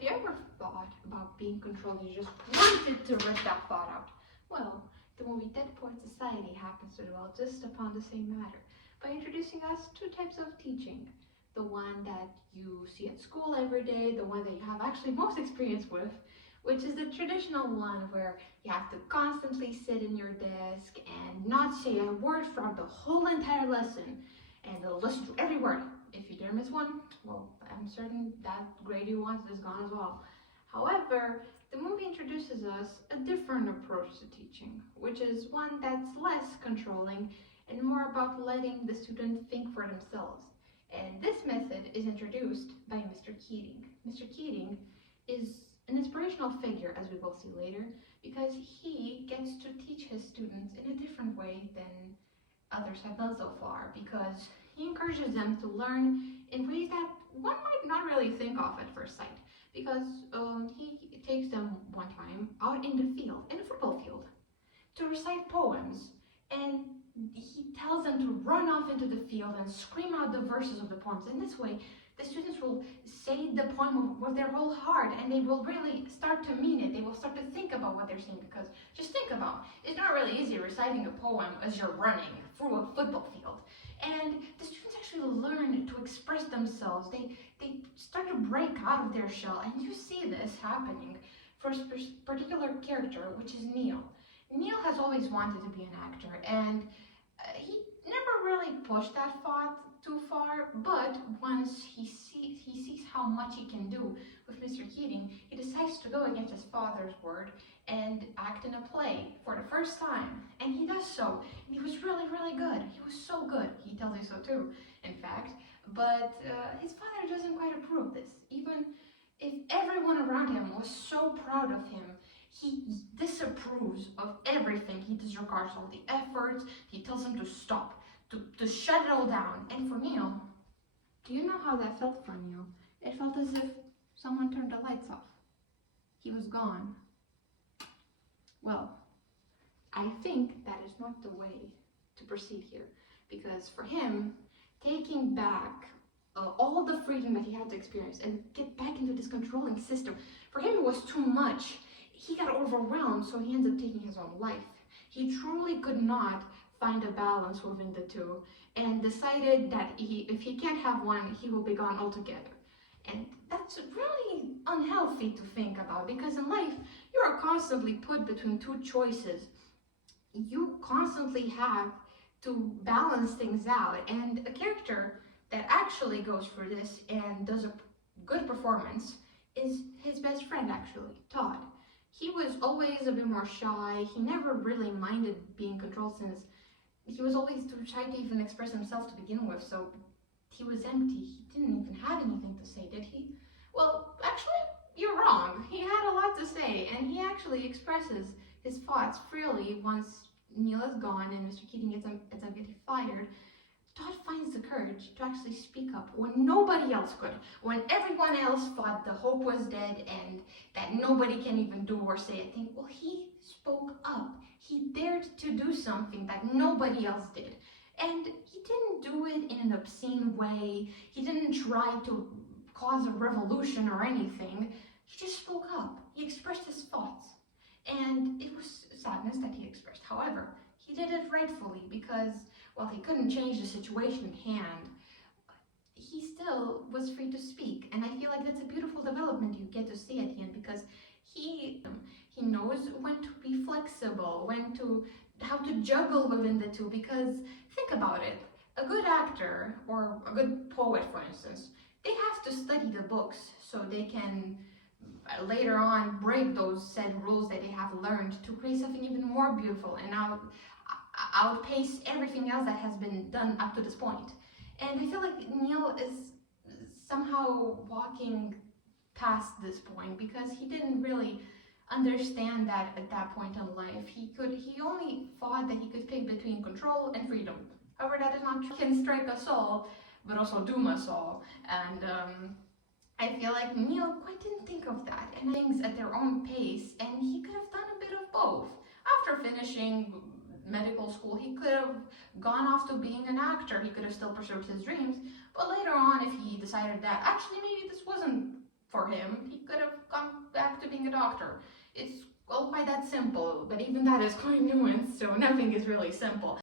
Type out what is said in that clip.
If you ever thought about being controlled, you just wanted to rip that thought out. Well, the movie Dead Poet Society happens to dwell just upon the same matter by introducing us two types of teaching. The one that you see at school every day, the one that you have actually most experience with, which is the traditional one where you have to constantly sit in your desk and not say a word throughout the whole entire lesson, and they'll listen to every word. If you dare miss one, well, I'm certain that grade you want is gone as well. However, the movie introduces us a different approach to teaching, which is one that's less controlling and more about letting the student think for themselves. And this method is introduced by Mr. Keating. Mr. Keating is an inspirational figure, as we will see later, because he gets to teach his students in a different way than others have done so far, because he encourages them to learn in ways that one might not really think of at first sight, because he takes them one time out in the field, in a football field, to recite poems, and he tells them to run off into the field and scream out the verses of the poems. In this way, the students will say the poem with their whole heart, and they will really start to mean it. They will start to think about what they're saying, because just think about it, it's not really easy reciting a poem as you're running through a football field. And the students actually learn to express themselves. They start to break out of their shell, and you see this happening for a particular character, which is Neil. Neil has always wanted to be an actor, and he never really pushed that thought too far, but once he sees how much he can do with Mr. Keating, he decides to go against his father's word and act in a play for the first time. And he does so, and he was really, really good. He was so good. He tells you so too, in fact. But his father doesn't quite approve of this. Even if everyone around him was so proud of him, he disapproves of everything. He disregards all the efforts. He tells him to stop, to shut it all down. And for Neil, do you know how that felt for Neil? It felt as if someone turned the lights off. He was gone. Well, I think that is not the way to proceed here, because for him, taking back all the freedom that he had to experience and get back into this controlling system, for him it was too much. He got overwhelmed, so he ends up taking his own life. He truly could not find a balance within the two, and decided that if he can't have one, he will be gone altogether. And that's really unhealthy to think about, because in life, you are constantly put between two choices. You constantly have to balance things out, and a character that actually goes through this and does a good performance is his best friend, actually, Todd. He was always a bit more shy. He never really minded being controlled, since he was always too shy to even express himself to begin with, so he was empty. He didn't even have anything to say, did he? Well, actually, you're wrong. He had a lot to say, and he actually expresses his thoughts freely once Neil is gone and Mr. Keating gets getting fired. Todd finds the courage to actually speak up when nobody else could, when everyone else thought the hope was dead and that nobody can even do or say a thing. Well, he spoke up. He dared to do something that nobody else did. And he didn't do it in an obscene way. He didn't try to cause a revolution or anything. He just spoke up. He expressed his thoughts. And it was sadness that he expressed. However, he did it rightfully, because while he couldn't change the situation at hand, he still was free to speak. And I feel like that's a beautiful development you get to see at the end, because he knows when to be flexible, how to juggle within the two. Because think about it, a good actor or a good poet, for instance, they have to study the books so they can later on break those said rules that they have learned to create something even more beautiful and outpace everything else that has been done up to this point. And I feel like Neil is somehow walking past this point, because he didn't really understand that at that point in life. He only thought that he could pick between control and freedom. However, that is not true. It can strike us all, but also doom us all. And I feel like Neil quite didn't think of that, and things at their own pace, and he could have done a bit of both. After finishing medical school, he could have gone off to being an actor. He could have still pursued his dreams, but later on, if he decided that actually maybe this wasn't for him, he could have being a doctor. It's, well, quite that simple, but even that is quite nuanced, so nothing is really simple.